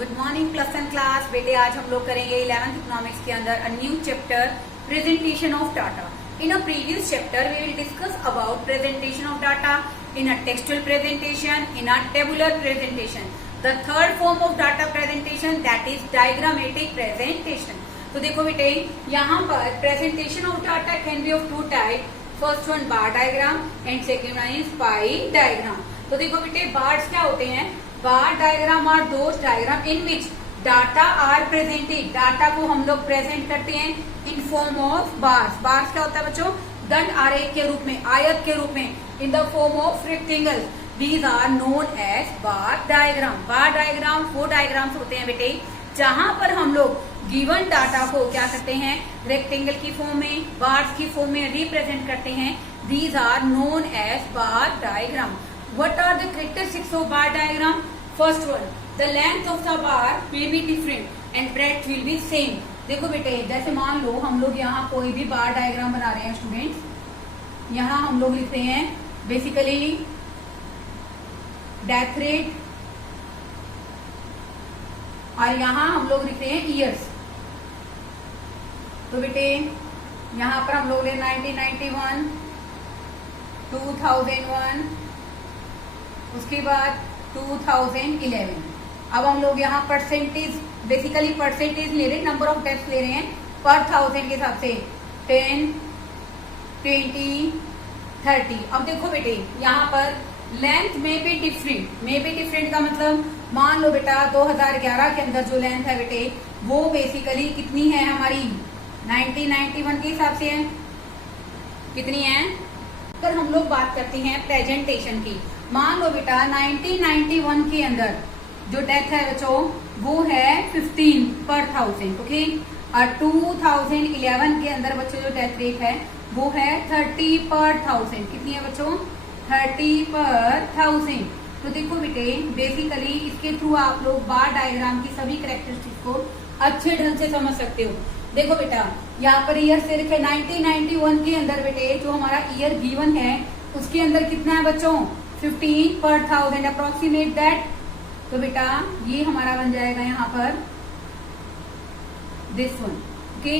Good morning plus one class. बेटे आज हम लोग करेंगे 11th इकोनॉमिक्स के अंदर a new chapter presentation of data. In a previous chapter we will discuss about presentation of data in a textual presentation, in a tabular presentation. The third form of data presentation that is diagrammatic presentation. तो देखो बेटे यहाँ पर presentation of data can be of two type. First one bar diagram and second one is pi diagram. तो देखो बेटे bars क्या होते हैं? Bar diagram are those diagram in which data are presented. Data को हम लोग प्रेजेंट करते हैं in form of bars. Bars क्या होता है बच्चों? दंड आरेख के रूप में, आयत के रूप में, in the form of rectangle. These are known as bar diagram. Bar diagram वो डायग्राम्स होते हैं बेटे जहां पर हम लोग गिवन डाटा को क्या करते हैं, रेक्टेंगल की फॉर्म में, बार्स की फॉर्म में रिप्रेजेंट करते हैं। These are known as bar diagram. What are the characteristics of bar diagram? First one, the length of the bar may be different and breadth will be same. देखो बेटे जैसे मान लो हम लोग यहाँ कोई भी बार डायग्राम बना रहे हैं स्टूडेंट्स। यहाँ हम लोग लिख रहे हैं बेसिकली डेथ रेट और यहाँ हम लोग लिख रहे हैं ईयर्स। तो बेटे यहाँ पर हम लोग ले 1991, 2001, उसके बाद 2011। अब हम लोग यहाँ परसेंटेज, बेसिकली परसेंटेज ले रहे हैं, नंबर ऑफ डेथ्स ले रहे हैं पर 1000 के हिसाब से 10, 20, 30। अब देखो बेटे यहाँ पर लेंथ में भी डिफरेंट का मतलब मान लो बेटा 2011 के अंदर जो लेंथ है बेटे वो बेसिकली कितनी है हमारी 1991 के हिसाब से है। कितनी है? अगर हम लोग बात करते हैं प्रेजेंटेशन की, मान लो बेटा 1991 के अंदर जो डेथ है बच्चों वो है 15 पर 1000, ओके। और 2011 के अंदर बच्चों जो डेथ रेट है वो है 30 पर 1000। कितनी है बच्चों? 30 पर 1000। तो देखो बेटे बेसिकली इसके थ्रू आप लोग बार डायग्राम की सभी कैरेक्टरिस्टिक्स को अच्छे ढंग से समझ सकते हो। देखो बेटा यहाँ पर ईयर से लिखे 1991 के अंदर बेटे जो हमारा ईयर गिवन है उसके अंदर कितना है बच्चों? 15 पर 1000 अप्रोक्सीमेट दैट। तो बेटा ये हमारा बन जाएगा यहाँ पर दिस वन, ओके।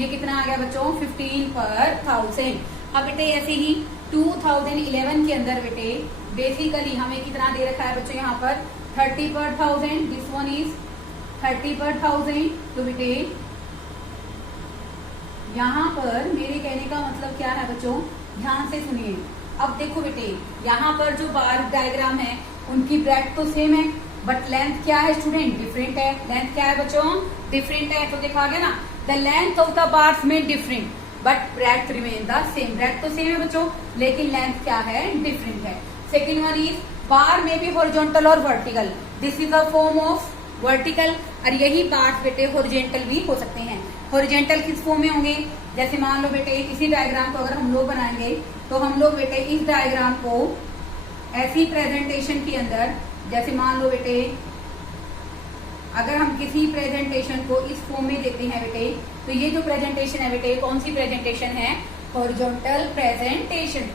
ये कितना आ गया बच्चों? 15 पर 1000। अब बेटे ऐसे ही 2011 के अंदर बेटे बेसिकली हमें कितना दे रखा है बच्चों यहाँ पर 30 पर 1000। दिस वन इज 30 पर 1000। तो बेटे यहाँ पर मेरे कहने का मतलब क्या है बच्चों, ध्यान से सुनिए। अब देखो बेटे यहाँ पर जो बार डायग्राम है उनकी ब्रेथ तो सेम है बट लेंथ क्या है स्टूडेंट? डिफरेंट है। लेंथ क्या है बच्चों? डिफरेंट है। तो देखा गया ना, the length of the bars में different but breadth remain the same. Breadth तो सेम है बच्चों लेकिन लेंथ क्या है? डिफरेंट है। सेकेंड वन इज बार में भी हॉरिजॉन्टल और vertical. This is a form of vertical. और यही बार्स बेटे हॉरिजॉन्टल भी हो सकते हैं। हॉरिजॉन्टल किस फॉर्म में होंगे? जैसे मान लो बेटे इसी डायग्राम को अगर हम लोग बनाएंगे तो हम लोग बेटे इस डायग्राम को ऐसी प्रेजेंटेशन के अंदर, जैसे मान लो बेटे अगर हम किसी प्रेजेंटेशन को इस फॉर्म में देखते हैं बेटे तो ये जो प्रेजेंटेशन है बेटे कौन सी प्रेजेंटेशन है? Horizontal presentation.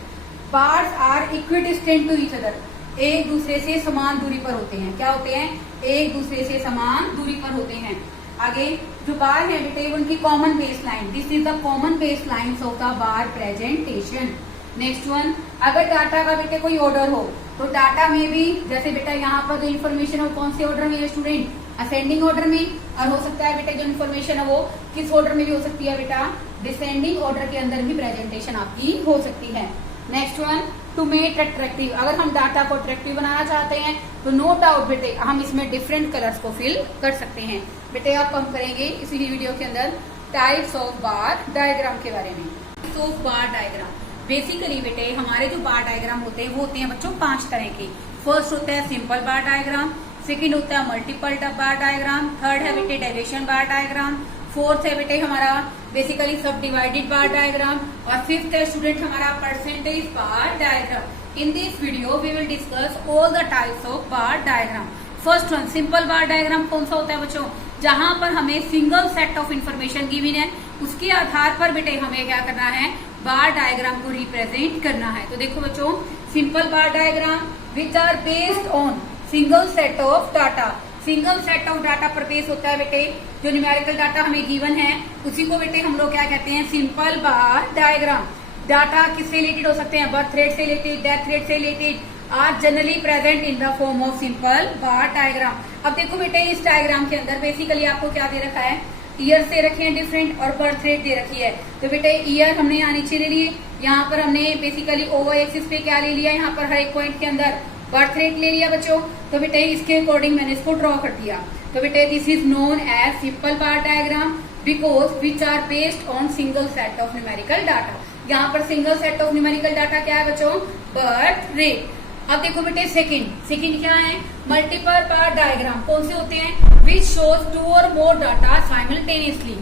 Bars are equidistant to each other. एक दूसरे से समान दूरी पर होते हैं। क्या होते हैं? एक दूसरे से समान दूरी पर होते हैं। आगे जो बार है बेटे उनकी common base line. This is the common base line of the bar presentation. Next one, अगर डाटा का बेटे कोई ऑर्डर हो तो डाटा में भी जैसे बेटा यहाँ पर जो इन्फॉर्मेशन है कौन से ऑर्डर में है स्टूडेंट? असेंडिंग ऑर्डर में। और हो सकता है बेटा जो इन्फॉर्मेशन है वो किस ऑर्डर में भी हो सकती है बेटा? डिसेंडिंग ऑर्डर के अंदर भी प्रेजेंटेशन आपकी हो सकती है। Next one, to make attractive. अगर हम डाटा को अट्रैक्टिव बनाना चाहते हैं तो नो डाउट बेटे हम इसमें डिफरेंट कलर्स को फिल कर सकते हैं। बेटे आप हम करेंगे इसी वीडियो के अंदर टाइप्स ऑफ बार डायग्राम के बारे में। Types of bar diagram basically बेटे हमारे जो बार डायग्राम होते हैं वो होते हैं बच्चों 5 तरह के। फर्स्ट होता है सिंपल बार डायग्राम, सेकंड होता है मल्टीपल बार डायग्राम, थर्ड है बेटे डेविएशन बार डायग्राम, फोर्थ है बेटे हमारा बेसिकली सब डिवाइडेड बार डायग्राम और फिफ्थ है स्टूडेंट हमारा percentage bar diagram. In this video we will discuss all the types of bar diagram. First one simple bar diagram कौन सा होता है बच्चों? जहां पर हमें single set of information given है उसके आधार पर बेटे हमें क्या करना है? बार डायग्राम को रिप्रेजेंट करना है। तो देखो बच्चों simple bar diagram which are based on single set of data. Single set of data पर बेस होता है बेटे। जो न्यूमेरिकल डाटा हमें गिवन है उसी को बेटे हम लोग क्या कहते हैं, सिंपल बार डायग्राम। डाटा किससे रिलेटेड हो सकते हैं, बर्थ रेट से रिलेटेड, डेथ रेट से related, are generally present in the form of simple bar diagram. अब देखो बेटे इस डायग्राम के अंदर बेसिकली आपको क्या दे रखा है, ईयर दे रखे हैं डिफरेंट और बर्थ रेट दे रखी है। तो बेटे ईयर हमने यहाँ नीचे ले लिए, यहाँ पर हमने बेसिकली ओवर एक्सिस पे क्या ले लिया, यहाँ पर हर एक पॉइंट के अंदर बर्थ रेट ले लिया बच्चों। तो बेटे इसके अकॉर्डिंग मैंने इसको ड्रॉ कर दिया। तो बेटे this is known as simple bar diagram because which are based on single set of numerical data. यहाँ पर single set of numerical data क्या है बच्चों, बर्थ रेट। अब देखो बेटे सेकंड क्या है, मल्टीपल बार डायग्राम कौन से होते हैं, विच शोज 2 और मोर डाटा साइमल्टेनियसली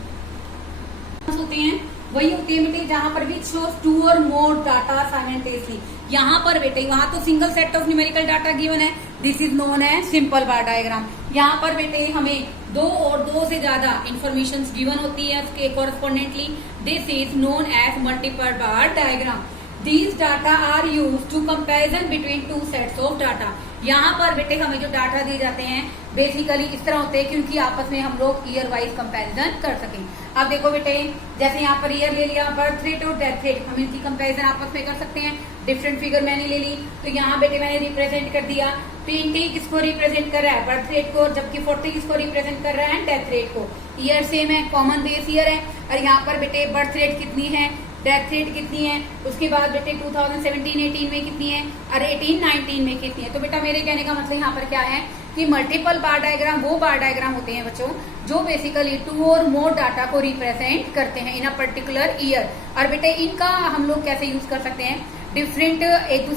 होते हैं, वही होती है बेटे जहां पर विच शोज 2 और मोर डाटा साइमल्टेनियसली। यहाँ पर बेटे वहां तो single set of numerical data given है, this is known as simple bar diagram. यहाँ पर बेटे हमें 2 और 2 से ज्यादा इंफॉर्मेशन गिवन होती है उसके correspondingly, this is known as multiple bar diagram. These data are used to comparison between 2 sets of data। यहाँ पर बेटे हमें जो डाटा दिए जाते हैं बेसिकली इस तरह होते हैं क्योंकि आपस में हम लोग ईयर वाइज कंपैरिजन कर सकें। अब देखो बेटे जैसे यहाँ पर ईयर ले लिया, बर्थ रेट और डेथ रेट, हम इनकी कंपैरिजन आपस में कर सकते हैं। डिफरेंट फिगर मैंने ले ली, तो यहाँ बेटे मैंने रिप्रेजेंट कर दिया। 20 किसको रिप्रेजेंट कर रहा है, बर्थ रेट को, जबकि 40 किसको रिप्रेजेंट कर रहा है, डेथ रेट को। ईयर सेम है, कॉमन बेस ईयर है। और यहाँ पर बेटे बर्थ रेट कितनी है, डेथ रेट कितनी है, उसके बाद बेटे 2017-18 में कितनी है और 18-19 में कितनी है। तो बेटा मेरे कहने का मतलब यहाँ पर क्या है कि मल्टीपल बार डायग्राम वो बार डायग्राम होते हैं बच्चों जो बेसिकली 2 और मोर डाटा को रिप्रेजेंट करते हैं इन अ पर्टिकुलर ईयर। और बेटे इनका हम लोग कैसे यूज कर सकते हैं, डिफरेंट एक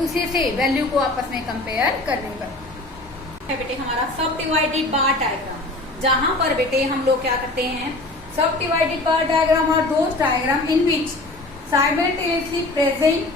दूसरे से वैल्यू को आपस में कंपेयर करने पर। बेटे हमारा सब डिवाइडेड बार डायग्राम, जहां पर बेटे हम लोग क्या करते हैं, subdivided bar diagram are those diagram in which simultaneously present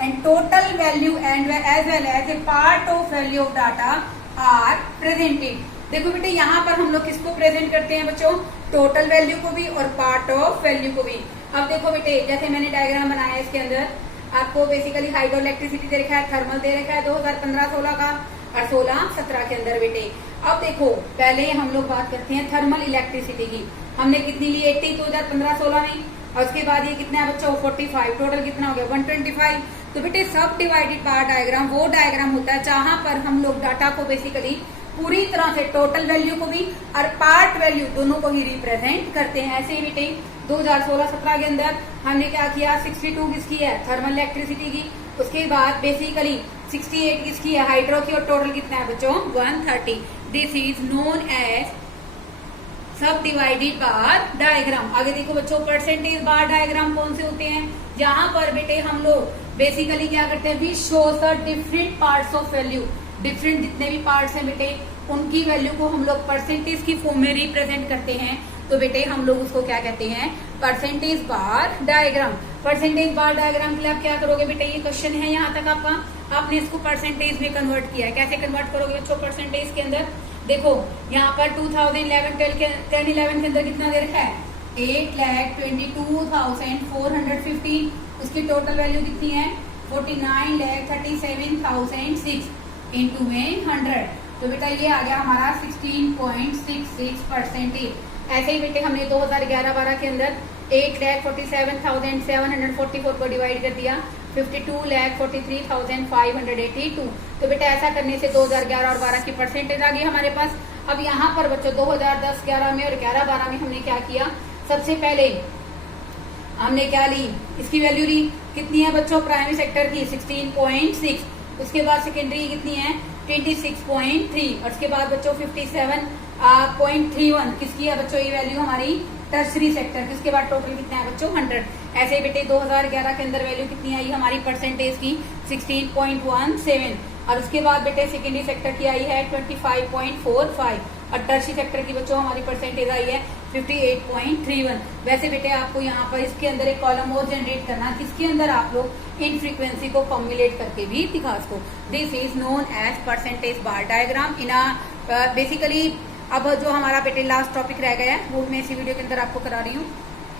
and total value and as well as a part of value of data are presented। देखो बेटे यहाँ पर हम लोग किसको प्रेजेंट करते हैं बच्चों, टोटल वैल्यू को भी और पार्ट ऑफ वैल्यू को भी। अब देखो बेटे जैसे मैंने डायग्राम बनाया है, इसके अंदर आपको बेसिकली हाइड्रो इलेक्ट्रिसिटी दे रखा है, थर्मल दे रखा है 2015-16 का और 16-17 के अंदर बेटे। अब देखो पहले हम लोग बात करते हैं थर्मल इलेक्ट्रिसिटी की, हमने कितनी ली 80 2015-16 में, और उसके बाद ये कितना है बच्चों 45, टोटल कितना हो गया 125। तो बेटे सब डिवाइडेड बार डायग्राम वो डायग्राम होता है जहां पर हम लोग डाटा को बेसिकली पूरी तरह से टोटल वैल्यू को भी और पार्ट वैल्यू दोनों को ही रिप्रेजेंट करते हैं। ऐसे ही बेटे 2016-17 के अंदर हमने क्या किया, 62 किसकी है, थर्मल इलेक्ट्रिसिटी की, उसके बाद बेसिकली 68 किसकी है, हाइड्रो की, और टोटल कितना है बच्चों 130। दिस इज नोन एज सब डिवाइडेड बार डायग्राम। आगे देखो बच्चों परसेंटेज बार डायग्राम कौन से होते हैं, यहाँ पर बेटे हम लोग बेसिकली क्या करते हैं, V shows the different parts of value, different जितने भी पार्ट्स हैं बेटे उनकी वैल्यू को हम लोग परसेंटेज की फॉर्म में रिप्रेजेंट करते हैं। तो बेटे हम लोग उसको क्या कहते हैं, percentage bar diagram. Percentage bar diagram के लिए आप क्या करोगे बेटे, ये क्वेश्चन है यहाँ तक आपका, आपने इसको परसेंटेज में कन्वर्ट किया है। कैसे कन्वर्ट करोगे बच्चों परसेंटेज के अंदर, देखो यहाँ पर 2011-12 के 10-11 के अंदर कितना दे रखा है, 8,22,415, उसकी टोटल वैल्यू कितनी है 49,37,006 इंटू में 100। तो बेटा ये आ गया हमारा 16.66%। ऐसे ही बेटे हमने 2011-12 के अंदर 8,47,744 को डिवाइड कर दिया 52,43,582। तो बेटा ऐसा करने से 2011 और 12 की परसेंटेज आ गई हमारे पास। अब यहाँ पर बच्चों 2010-11 में और 11-12 में हमने क्या किया, सबसे पहले हमने क्या ली, इसकी वैल्यू ली, कितनी है बच्चों प्राइमरी सेक्टर की 16.6, उसके बाद सेकेंडरी कितनी है 26.3, और उसके बाद बच्चों 57.31 किसकी है बच्चों ये वैल्यू हमारी टर्सरी सेक्टर की, उसके बाद टोटल कितना है बच्चों 100। ऐसे ही बेटे 2011 के अंदर वैल्यू कितनी आई हमारी परसेंटेज की 16.17, और उसके बाद बेटे सेकेंडरी सेक्टर की आई है 25.45, और टर्सरी सेक्टर की बच्चों हमारी परसेंटेज आई है 58.31। वैसे बेटे आपको यहाँ पर इसके अंदर एक कॉलम और जनरेट करना, जिसके अंदर आप लोग इन फ्रीक्वेंसी को कॉम्युलेट करके भी दिखा सको। This is known as percentage bar diagram in basically. अब जो हमारा बेटे लास्ट टॉपिक रह गया है वो मैं इसी वीडियो के अंदर आपको करा रही हूँ।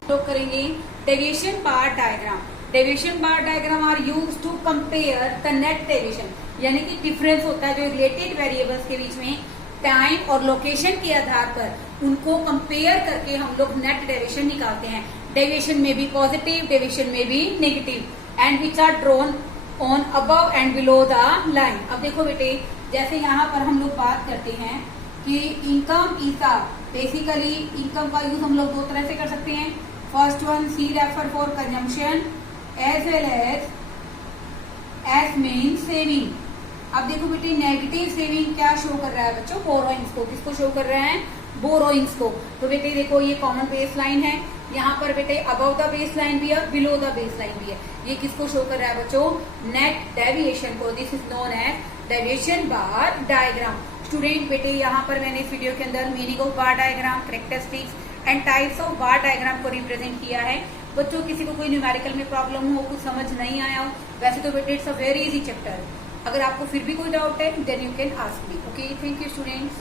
तो करेंगे deviation bar diagram. Deviation bar diagram are used to compare the net deviation, यानी कि डिफरेंस होता है जो रिलेटेड वेरिएबल्स के बीच में टाइम और लोकेशन के आधार पर उनको कंपेयर करके हम लोग नेट डेविएशन निकालते हैं। डेविएशन में भी पॉजिटिव, डेविएशन में भी negative, and which are drawn on above and below the line. अब देखो बेटे, जैसे यहाँ पर हम लोग बात करते हैं कि income is the, basically income का यूज हम लोग दो तरह से कर सकते हैं। First one, see refer for consumption as well as main saving. अब देखो बेटे, नेगेटिव सेविंग क्या शो कर रहा है बच्चों? बोरोइंग्स को। किसको शो कर रहा है? बोरोइंग्स को। तो बेटे देखो, ये कॉमन बेस लाइन है, यहाँ पर बेटे अबव द बेस लाइन भी है, बिलो द बेस लाइन भी है। ये किसको शो कर रहा है बच्चों? नेट डेविएशन को। This is known as deviation bar diagram. Student बेटे, यहाँ पर मैंने इस वीडियो के अंदर meaning of bar diagram, characteristics and types of bar diagram को रिप्रेजेंट किया है। बच्चों किसी को कोई न्यूमेरिकल में प्रॉब्लम हो, कुछ समझ नहीं आया हो, वैसे तो बेटे it's a very easy chapter. अगर आपको फिर भी कोई डाउट है then you can ask me. Okay, thank you students.